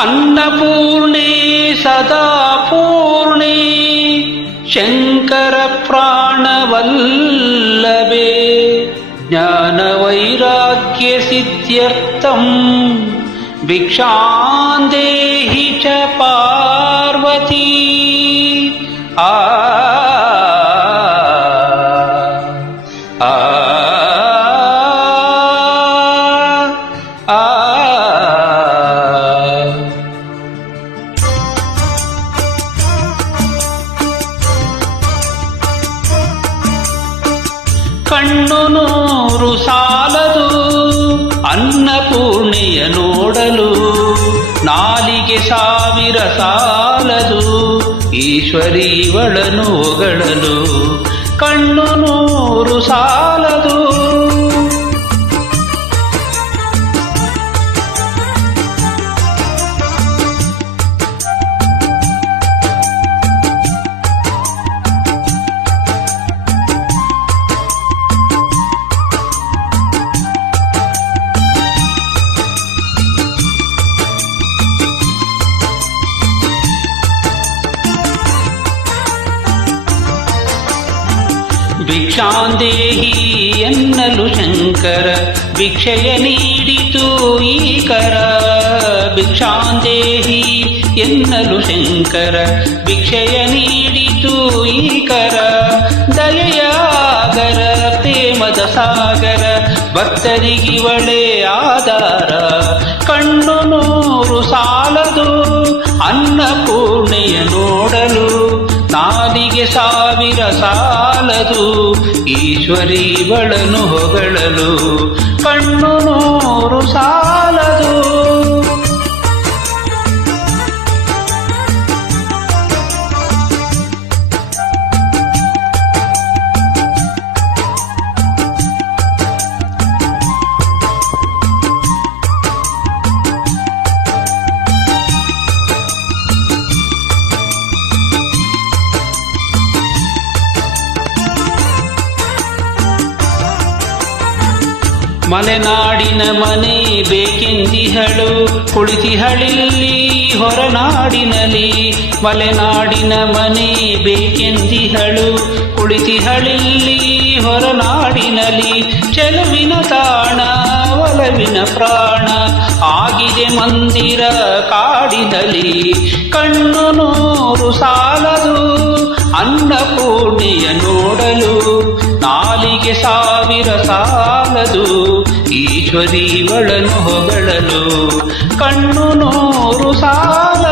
ಅನ್ನಪೂರ್ಣೆ ಸದಾ ಪೂರ್ಣೆ ಶಂಕರ ಪ್ರಾಣವಲ್ಲಭೆ ಜ್ಞಾನವೈರಾಗ್ಯ ಸಿದ್ಧ್ಯರ್ಥಂ ಭಿಕ್ಷಾಂದೇಹಿ ಚ ಪಾರ್ವತಿ. ಆ ಕಣ್ಣು ನೂರು ಸಾಲದು ಅನ್ನಪೂರ್ಣೆಯ ನೋಡಲು, ನಾಲಿಗೆ 1000 ಸಾಲದು ಈಶ್ವರೀವಳನು ಹೊಗಳಲು. ಕಣ್ಣು ನೂರು ಸಾಲದು ಭಿಕ್ಷಾಂದೇಹಿ ಎನ್ನಲು ಶಂಕರ ಭಿಕ್ಷೆಯ ನೀಡಿತು ಈ ಕರ. ಭಿಕ್ಷಾಂದೇಹಿ ಎನ್ನಲು ಶಂಕರ ಭಿಕ್ಷೆಯ ನೀಡಿತು ಈ ಕರ. ದಯೆಯಾಗರ ಪ್ರೇಮದ ಸಾಗರ ಭಕ್ತರಿಗಿವಳೆ ಆಧಾರ. ಕಣ್ಣು ನೂರು ಸಾಲದು ಅನ್ನಪೂರ್ಣೆಯ ನೋಡಲು, ನಾಲಿಗೆ 1000 ಸಾಲದು ಈಶ್ವರೀವಳನು ಹೊಗಳಲು. ಕಣ್ಣು ನೂರು ಸಾಲದು ಮಲೆನಾಡಿನ ಮನೆ ಬೇಕೆಂದಿಹಳು ಕುಳಿತಿಹಳಿಲ್ಲಿ ಹೊರನಾಡಿನಲಿ. ಮಲೆನಾಡಿನ ಮನೆ ಬೇಕೆಂದಿಹಳು ಕುಳಿತಿಹಳಿಲ್ಲಿ ಹೊರನಾಡಿನಲಿ. ಚೆಲುವಿನ ತಾಣ ಒಲವಿನ ಪ್ರಾಣ ಆಗಿದೆ ಮಂದಿರ ಕಾಡಿನಲ್ಲಿ. ಕಣ್ಣು ನೂರು ಸಾಲದು ಅನ್ನಪೂರ್ಣೆಯ ನೋಡಲು, ನಾಲಿಗೆ 1000 ಸಾಲದು ಈಶ್ವರೀವಳನು ಹೊಗಳಲು. ಕಣ್ಣು ನೂರು ಸಾಲ